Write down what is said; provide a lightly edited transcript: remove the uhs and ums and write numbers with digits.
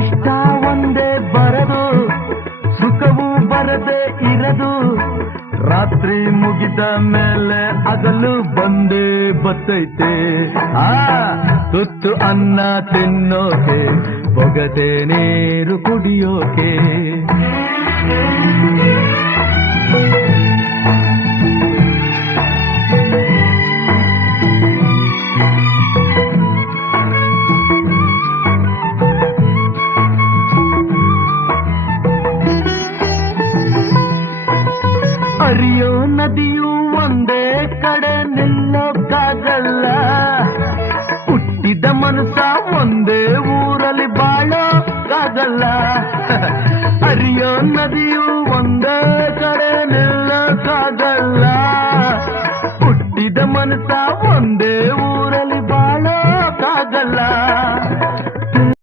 ಕಷ್ಟ ಒಂದೇ ಬರದು, ಸುಖವೂ ಬರದೆ ಇರದು. ರಾತ್ರಿ ಮುಗಿದ ಮೇಲೆ ಹಗಲು ಬಂದೇ ಬತ್ತೈತೆ. ತುತ್ತು ಅನ್ನ ತಿನ್ನೋಕೆ, ಬೊಗದೆ ನೀರು ಕುಡಿಯೋಕೆ. ಹರಿಯೋ ನದಿಯು ಒಂದೇ ಕಡೆ ನಿಲ್ಲೋಕ್ಕಾಗಲ್ಲ. ಹುಟ್ಟಿದ ಮನುಷ್ಯ ಒಂದೇ ಊರಲ್ಲಿ ಬಾಳೋಕ್ಕಾಗಲ್ಲ. ಹರಿಯೋ ನದಿಯು ಒಂದೇ ಕಡೆ